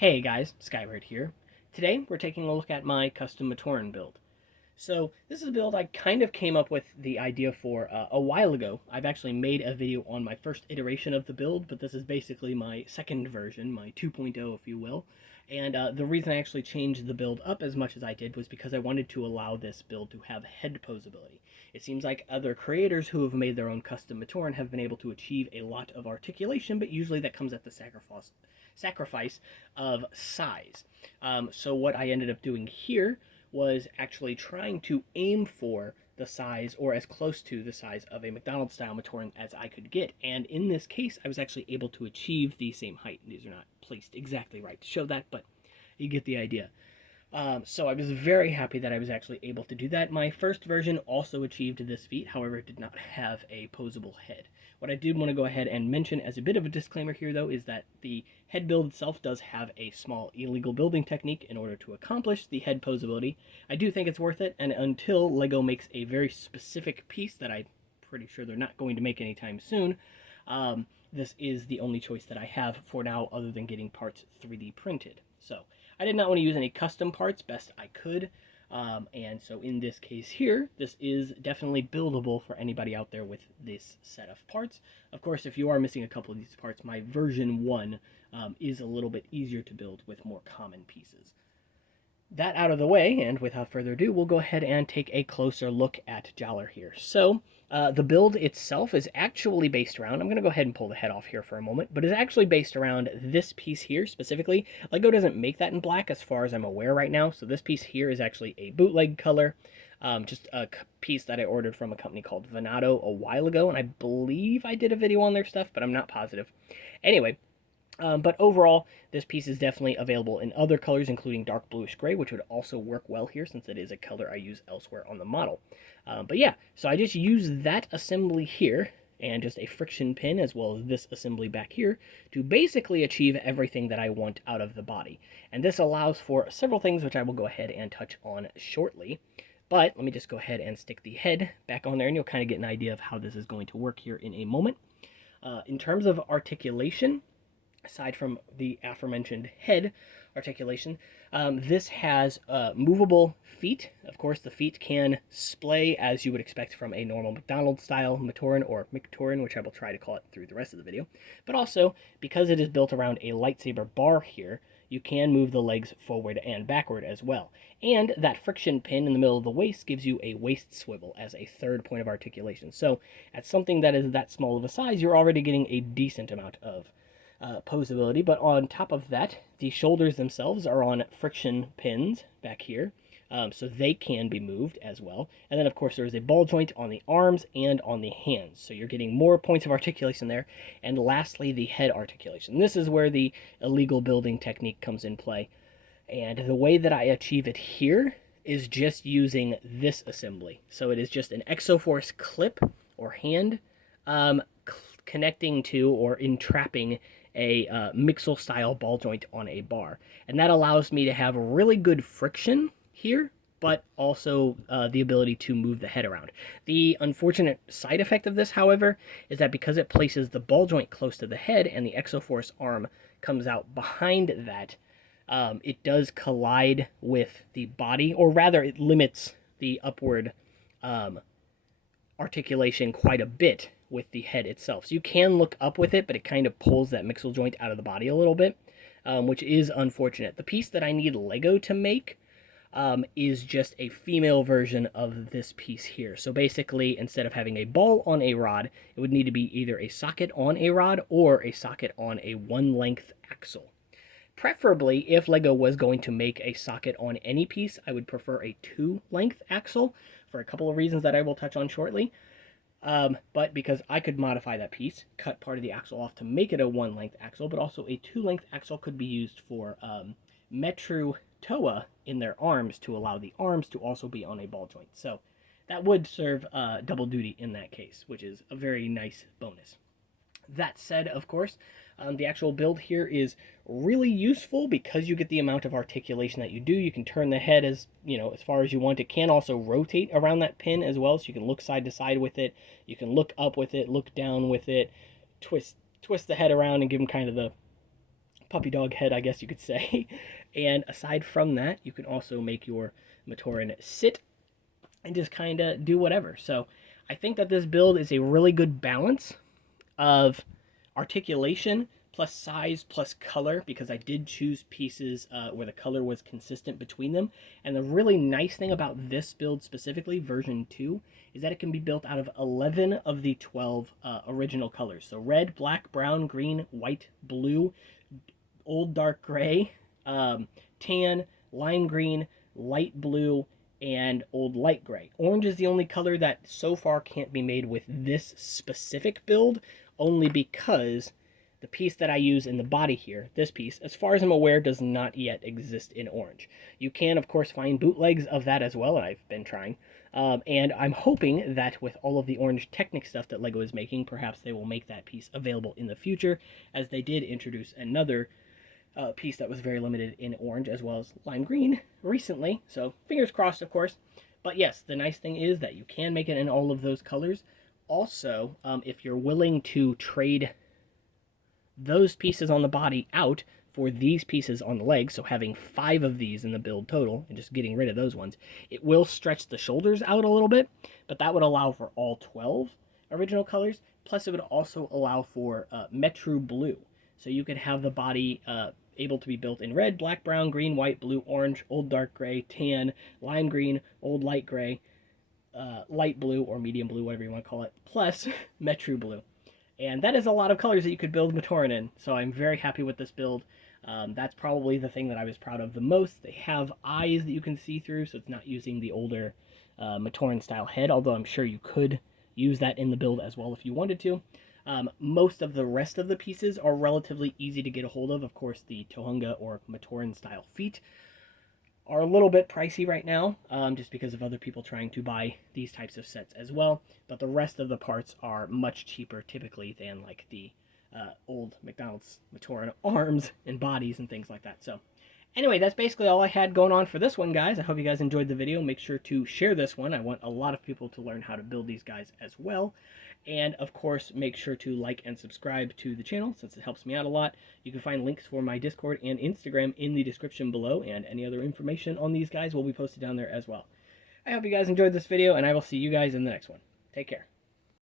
Hey guys, Skybird here. Today we're taking a look at my custom Matoran build. So this is a build I kind of came up with the idea for a while ago. I've actually made a video on my first iteration of the build, but this is basically my second version, my 2.0 if you will. And the reason I actually changed the build up as much as I did was because I wanted to allow this build to have head posability. It seems like other creators who have made their own custom Matoran have been able to achieve a lot of articulation, but usually that comes at the sacrifice of size. So what I ended up doing here was actually trying to aim for the size or as close to the size of a Mcdonald style Matoran as I could get. And in this case, I was actually able to achieve the same height. These are not placed exactly right to show that, but you get the idea. So I was very happy that I was actually able to do that. My first version also achieved this feat, however, it did not have a posable head. What I did want to go ahead and mention as a bit of a disclaimer here, though, is that the head build itself does have a small illegal building technique in order to accomplish the head posability. I do think it's worth it, and until LEGO makes a very specific piece that I'm pretty sure they're not going to make anytime soon, this is the only choice that I have for now other than getting parts 3D printed. So I did not want to use any custom parts, best I could. And so in this case here, this is definitely buildable for anybody out there with this set of parts. Of course, if you are missing a couple of these parts, my version 1 is a little bit easier to build with more common pieces. That out of the way, and without further ado, we'll go ahead and take a closer look at Jowler here. So, the build itself is actually based around, I'm going to go ahead and pull the head off here for a moment, but it's actually based around this piece here specifically. LEGO doesn't make that in black as far as I'm aware right now, so this piece here is actually a bootleg color. Just a piece that I ordered from a company called Venato a while ago, and I believe I did a video on their stuff, but I'm not positive. Anyway, but overall, this piece is definitely available in other colors, including dark bluish gray, which would also work well here since it is a color I use elsewhere on the model. But yeah, so I just use that assembly here and just a friction pin as well as this assembly back here to basically achieve everything that I want out of the body. And this allows for several things which I will go ahead and touch on shortly. But let me just go ahead and stick the head back on there and you'll kind of get an idea of how this is going to work here in a moment. In terms of articulation, aside from the aforementioned head articulation, this has movable feet. Of course, the feet can splay as you would expect from a normal Mcdonald style Matoran or Mctoran, which I will try to call it through the rest of the video. But also, because it is built around a lightsaber bar here, you can move the legs forward and backward as well. And that friction pin in the middle of the waist gives you a waist swivel as a third point of articulation. So at something that is that small of a size, you're already getting a decent amount of posability. But on top of that, the shoulders themselves are on friction pins back here, so they can be moved as well. And then of course there is a ball joint on the arms and on the hands, so you're getting more points of articulation there. And lastly, the head articulation. This is where the illegal building technique comes in play, and the way that I achieve it here is just using this assembly. So it is just an Exoforce clip or hand connecting to or entrapping a Mixel style ball joint on a bar, and that allows me to have really good friction here, but also the ability to move the head around. The unfortunate side effect of this, however, is that because it places the ball joint close to the head and the Exoforce arm comes out behind that, it does collide with the body, or rather it limits the upward articulation quite a bit with the head itself. So you can look up with it, but it kind of pulls that Mixel joint out of the body a little bit, which is unfortunate. The piece that I need LEGO to make is just a female version of this piece here. So basically, instead of having a ball on a rod, it would need to be either a socket on a rod or a socket on a one-length axle. Preferably, if LEGO was going to make a socket on any piece, I would prefer a two-length axle for a couple of reasons that I will touch on shortly. But because I could modify that piece, cut part of the axle off to make it a one-length axle, but also a two-length axle could be used for Metru Toa in their arms to allow the arms to also be on a ball joint. So that would serve double duty in that case, which is a very nice bonus. That said, of course, the actual build here is really useful because you get the amount of articulation that you do. You can turn the head as far as you want. It can also rotate around that pin as well, so you can look side to side with it. You can look up with it, look down with it, twist the head around and give them kind of the puppy dog head, I guess you could say. And aside from that, you can also make your Matoran sit and just kind of do whatever. So I think that this build is a really good balance of articulation plus size plus color, because I did choose pieces where the color was consistent between them. And the really nice thing about this build specifically, version 2, is that it can be built out of 11 of the 12 original colors. So red, black, brown, green, white, blue, old dark gray, tan, lime green, light blue, and old light gray. Orange is the only color that so far can't be made with this specific build, only because the piece that I use in the body here, this piece, as far as I'm aware, does not yet exist in orange. You can, of course, find bootlegs of that as well, and I've been trying. And I'm hoping that with all of the orange Technic stuff that LEGO is making, perhaps they will make that piece available in the future, as they did introduce another piece that was very limited in orange as well as lime green recently. So fingers crossed, of course. But yes, the nice thing is that you can make it in all of those colors. Also, if you're willing to trade those pieces on the body out for these pieces on the legs, so having 5 of these in the build total and just getting rid of those ones, it will stretch the shoulders out a little bit, but that would allow for all 12 original colors. Plus it would also allow for Metru Blue, so you could have the body able to be built in red, black, brown, green, white, blue, orange, old dark gray, tan, lime green, old light gray, light blue or medium blue, whatever you want to call it, plus Metru Blue. And that is a lot of colors that you could build Matoran in, so I'm very happy with this build. That's probably the thing that I was proud of the most. They have eyes that you can see through, so it's not using the older Matoran style head, although I'm sure you could use that in the build as well if you wanted to. Most of the rest of the pieces are relatively easy to get a hold of. Of course, the Tohunga or Matoran style feet are a little bit pricey right now, just because of other people trying to buy these types of sets as well. But the rest of the parts are much cheaper typically than like the old Mcdonald's Matoran arms and bodies and things like that. So anyway, that's basically all I had going on for this one, guys. I hope you guys enjoyed the video. Make sure to share this one. I want a lot of people to learn how to build these guys as well. And of course, make sure to like and subscribe to the channel, since it helps me out a lot. You can find links for my Discord and Instagram in the description below, and any other information on these guys will be posted down there as well. I hope you guys enjoyed this video, and I will see you guys in the next one. Take care.